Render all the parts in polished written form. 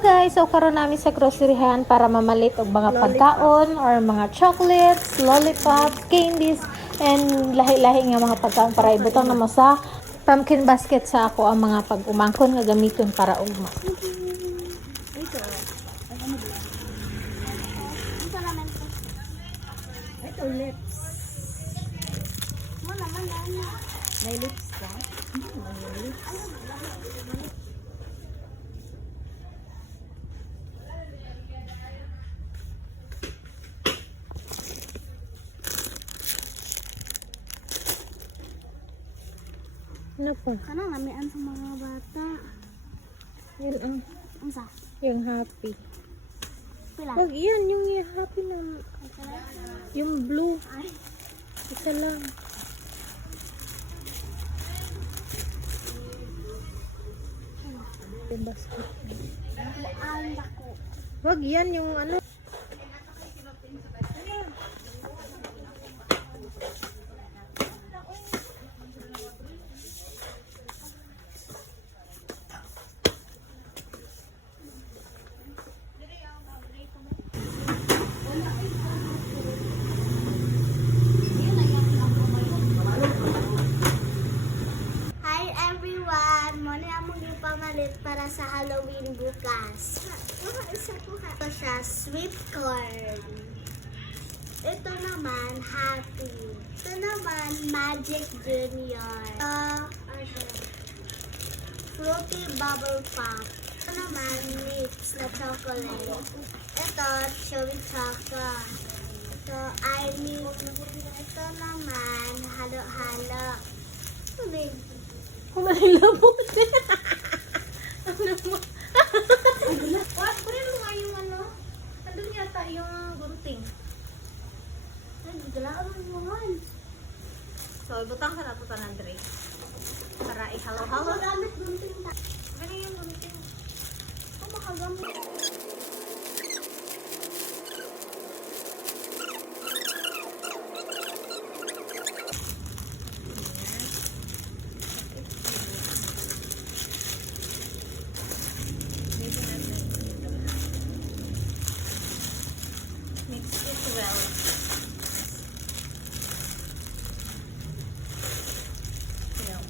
guys, so karon namin sa groceryhan para mamalit og mga pagkaon or mga chocolates, lollipops, candies, and lahi-lahi nga mga pagkaon para ibutang na mo sa pumpkin basket sa ako ang mga pag-umangkon nga gamiton para ugma. Ito lips. May lips ka? May lips. Ano po? Kana lamian sa mga bata. Yun ang Unsa? yung happy. Pila? Wag yan, yung happy na yung blue. Ay, Isa lang. Yung basket. ang dako. Wag yan, yung ano. Hi everyone! Muna among ipamalit para sa Halloween bukas. Ito siya, sweet corn. Ito naman, happy. Ito naman, magic junior. Fruity bubble pop. Ito naman, mix na chocolate. Ito, chewy choco. Ito, I mix. Ito naman, halo-halo. Tubig. Kumalilabot. Ano mo? What? Kunin mo nga yung ano? Nandun yata yung gunting. Ay, galaan mo naman. So, ibutang ka na ito ng drink. Para ihalo-halo. Gamit gunting ta. Ano yung gunting? Ito makagamit. Mix it well. Yan.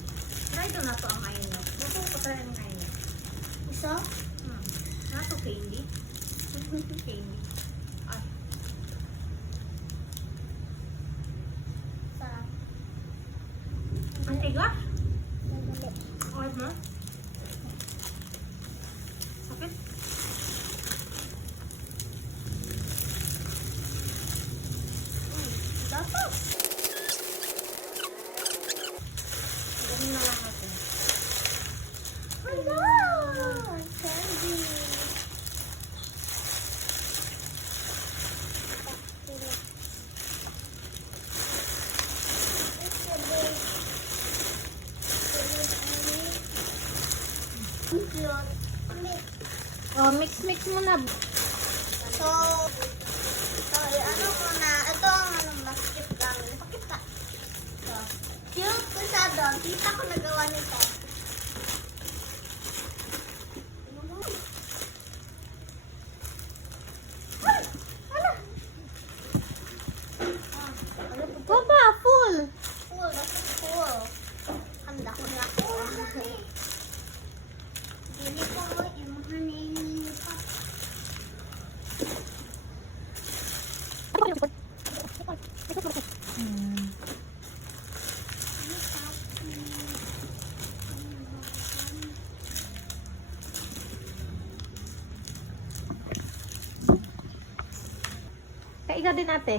Try ko na to ang ayun. Gusto ko try ang ayun. Isa? Nato candy. Candy. Ay. Sarap. Ang tigas. Madali. Ayos mo? Sakit. Dapat. Ganun na lang natin. Hello! Candy. Oh, mix mo na. So, ano ko na, ito ang anong basket namin. Pakita. So, cute ko siya doon. Kita ko nagawa nito. Ay! Ano? Ano po? Baba, full. Full. Bakit full? Handa ko na ako. Hindi ko yung mga nahihili pa. Kaiga din ate.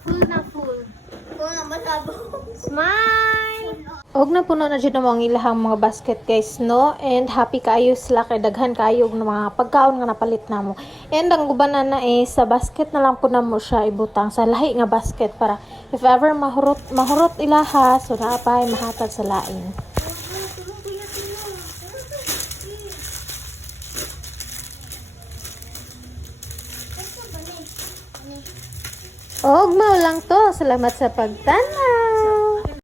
Full na full. Full na masyado. Smile! Og na puno na dyan na mga ilahang mga basket guys, no? And happy kayo sila kay daghan kayo ng mga pagkaon nga napalit na mo. And ang gubanan na sa basket na lang po na mo siya ibutang sa lahi nga basket para if ever mahurot ilaha, so naapay mahatag sa lain. Og mao lang to. Salamat sa pagtanaw.